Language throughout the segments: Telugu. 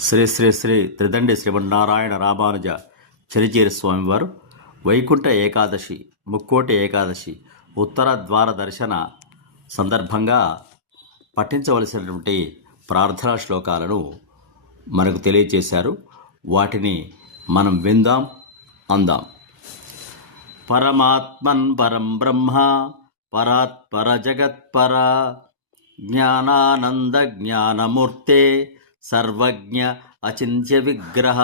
శ్రీ శ్రీ శ్రీ త్రిదండి శ్రీమన్నారాయణ రామానుజ చరిచేరి స్వామివారు వైకుంఠ ఏకాదశి ముక్కోటి ఏకాదశి ఉత్తర ద్వార దర్శన సందర్భంగా పఠించవలసినటువంటి ప్రార్థనా శ్లోకాలను మనకు తెలియచేశారు. వాటిని మనం విందాం అందాం. పరమాత్మన్ పరం బ్రహ్మ పరాత్పర జగత్పర జ్ఞానానంద జ్ఞానమూర్తే సర్వజ్ఞ అచింత్య విగ్రహ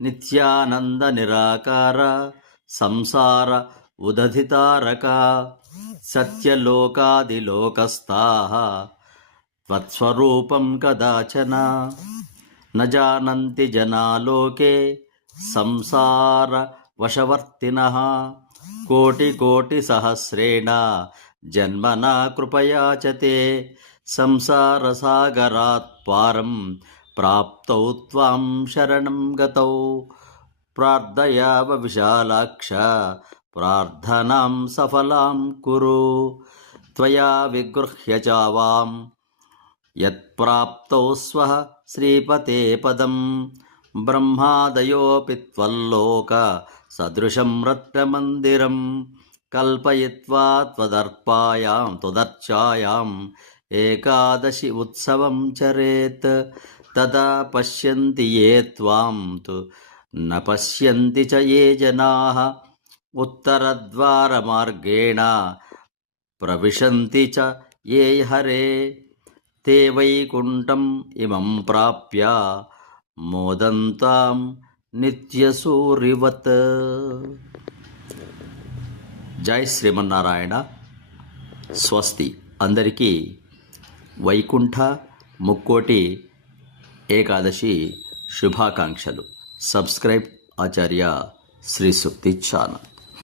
నిత్యానంద నిరాకార సంసార ఉదధితారక సత్యలోకాదిలోకస్థా త్వత్స్వరూపం కదాచన నజానంతి జనాలోకే సంసార వశవర్తిన కోటి కోటి సహస్రేణ జన్మనా కృపయాచతే సంసారసాగరాత్ పారం ప్రాప్తౌ త్వాం శరణం గతౌ ప్రార్థయావ విశాలాక్ష ప్రార్థనాం సఫలాం కురు త్వయా విగృహ్య చావాం యత్ప్రాప్తౌ స్వ శ్రీపతే పదం బ్రహ్మాదయోపి త్వల్లోక సదృశం రత్నమందిరం కల్పయిత్వా త్వదర్పాయాం త్వదర్చాయాం ఏకాదశి ఉత్సవం చరేత్. తదా పశ్యంతి ఏ త్వాం తు. న పశ్యంతి చ ఏ జనాః. ఉత్తరద్వారమార్గేణ ప్రవిశంతి చ ఏ హరే. తే వైకుంఠం ఇమం ప్రాప్య మోదంతాం నిత్యసూరివత్. జై శ్రీమన్నారాయణ. స్వస్తి. అందరికీ వైకుంఠ ముక్కోటి ఏకాదశి శుభాకాంక్షలు. Subscribe Acharya Shri Sukti channel.